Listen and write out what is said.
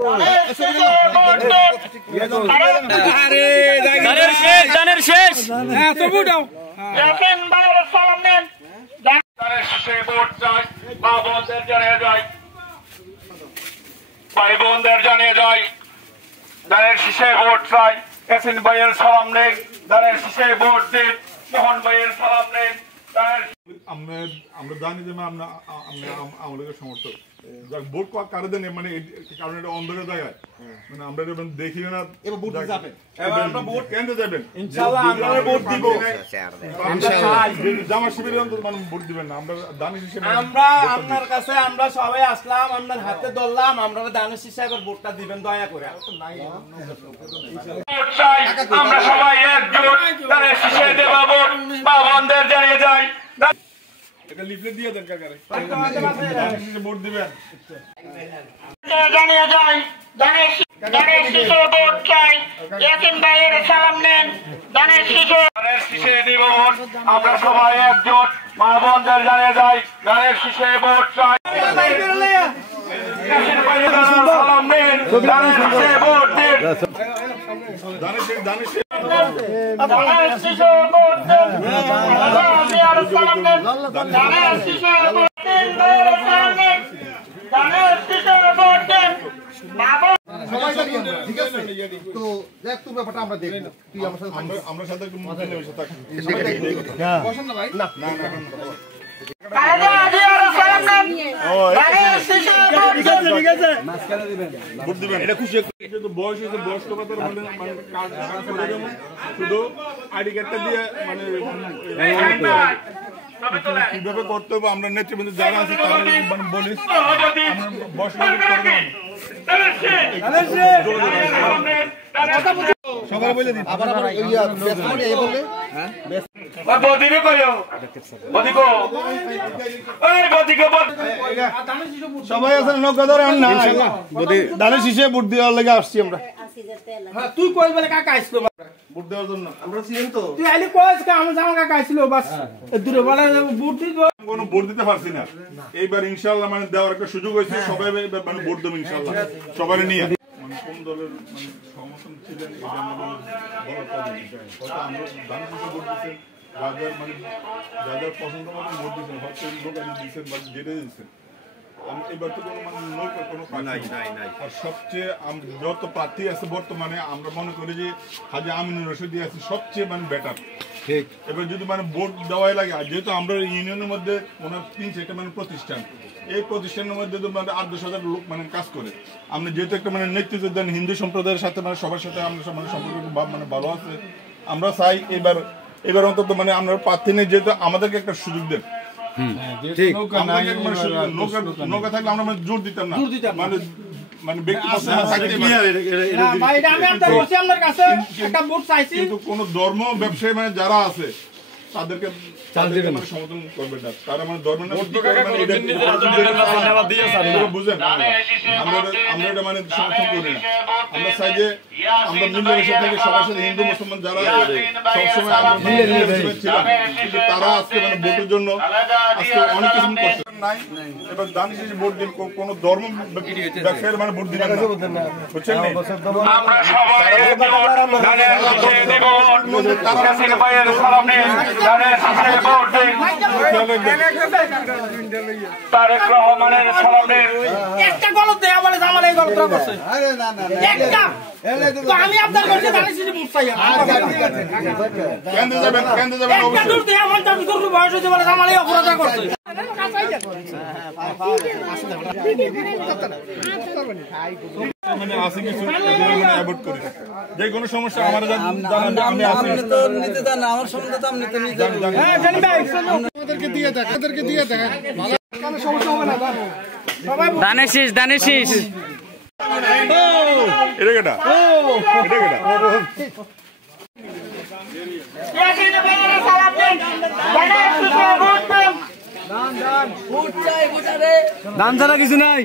দানের শেষ ভাই বোনদের জানিয়ে যায় দানের শেষে ভোট চাই। এসিন ভাইয়ের সালাম নেই, দানের শেষে ভোট দিন। মোহন ভাইয়ের সালাম নেই। আমরা জানি যে আমাদের সমর্থক ভোট কারে দেন, মানে কারণ এটা অন্ধকার জায়গায়, মানে আমরা দেখি না আমরা ভোট কেন্দ্রে যাবেন, ইনশাআল্লাহ আমরা ভোট দিব। জামা শিবিরের মানে ভোট দিবেন না, আমরা দানিশ হিসেবে আমরা আপনার কাছে আমরা সবাই আসলাম, আপনার হাতে ধরলাম, আমরা দানিশ হিসেবে ভোটটা দিবেন দয়া করে। আমরা সবাই একজোট দানের শেষে দেব ভোট। মা বোনদের জানিয়ে যাই এটা লিফলেট দিয়ে দেন কাকারে ভোট দিবেন। জানিয়ে যাই দানের শেষে ভোট চাই। এসিন ভাইয়ের সালাম নেন, দানের শেষে দিব ভোট। আমরা সবাই একজোট মা বোনদের জানিয়ে যাই দানের শেষে ভোট চাই। এসিন ভাইয়ের সালাম নেন, দানের শেষে ভোট দিন। দানের শেষে ভোট দেন। সালাম নেন, দানের শেষে ভোট দিন। সালাম নেন, দানের শেষে ভোট দেন। ঠিক আছে, তো দেখ তুই ব্যাপারটা আমরা দেখব, তুই আমার সাথে আমরা সাথে বসেন না ভাই। না না ভোট দিবেন। এটা খুশি বয়স হয়েছে, বয়স্ক ভাতার শুধু আইডি কার্ডটা দিয়ে মানে কিভাবে করতে হবে আমরা নেতৃবৃন্দ যারা আছে তারা মানে বলিস সবাই বলে দিন। আবার সবাই আছেন নৌকা ধরে দানের শীষে ভোট দেওয়ার লেগে আসছি আমরা। তুই কই বলে কাকা আসলো ভোট দেওয়ার জন্য আমরা ছিলেন তো, তুই আইলি কইস কা আমার জামা কাকা আসলো বাস দূরে বলে ভোট দিব। কোনো ভোট দিতে পারছি না, এইবার ইনশাআল্লাহ মানে দেওয়ার একটা সুযোগ হয়েছে, সবাই মানে ভোট দেবো ইনশাআল্লাহ সবাই নিয়ে। মানে কোন দলের মানে সমর্থন ছিলেন এটা আমাদের বড় কাজ। হয়তো আমরা দানের শীষে ভোট দিচ্ছেন, যাদের মানে যাদের পছন্দ মতো ভোট দিচ্ছেন, হয়তো লোক দিচ্ছেন বা যেটা দিচ্ছেন। এবার তো কোনো মানে নৌকা কোনো নাই। আর সবচেয়ে যত প্রার্থী আছে বর্তমানে আমরা মনে করি যে হাজী আমিনুর রশিদ আছে সবচেয়ে মানে বেটার। ঠিক, এবার যদি মানে ভোট দেওয়াই লাগে, আর যেহেতু আমরা ইউনিয়নের মধ্যে ওনার 3-4টা মানে প্রতিষ্ঠান, এই প্রতিষ্ঠানের মধ্যে তো মানে 8-10 লোক মানে কাজ করে। আমরা যেহেতু একটা মানে নেতৃত্ব দেন হিন্দু সম্প্রদায়ের সাথে, মানে সবার সাথে আমরা মানে সম্পর্ক মানে ভালো আছে। আমরা চাই এবার অন্তত মানে আমরা প্রার্থী নেই, যেহেতু আমাদেরকে একটা সুযোগ দেন। নৌকা থাকলে আমরা মানে জোর দিতাম না, মানে মানে কিন্তু কোন ধর্ম ব্যবসায়ী মানে যারা আছে তাদেরকে সমর্থন করবে না, তারা মানে ধর্মের বুঝেন। আমরা এটা মানে সমর্থন করি না, আমরা চাই যে আমরা মিলেমিশে থেকে সবার সাথে হিন্দু মুসলমান যারা সবসময় আমরা ছিলাম, কিন্তু তারা আজকে মানে ভোটের জন্য আজকে অনেক কিছু করছে নাই। এবার দানের শীষে ভোট দিন, কোন ধর্ম ব্যবসায়ীর মানে ভোট দিবেন না, বুঝছেন? তারেক রহমানের সালামে একটা গলত দেয়া বলে আমার এই গলতটা করছে। আরে না না একটা তো আমি আপনার কাছে দানিশ হিসেবে ভোট চাই। কেন যাবেন একটা দূর দেয়া মন তো দূর বয়স হইছে বলে আমার এই অপরাধটা করছে। মানে আছে কিছু মানে অ্যাভয়েড করি, যে কোনো সমস্যা আমার আমি আছি। নিতে দেন আমার সম্বন্ধে তো আপনি নিতে হ্যাঁ জানি ভাই আমাদেরকে দিয়ে দেখ, ভালো কোনো সমস্যা হবে না। সবাই দানের শীষ এটা কেটা দান ছাড়া কিছু নাই।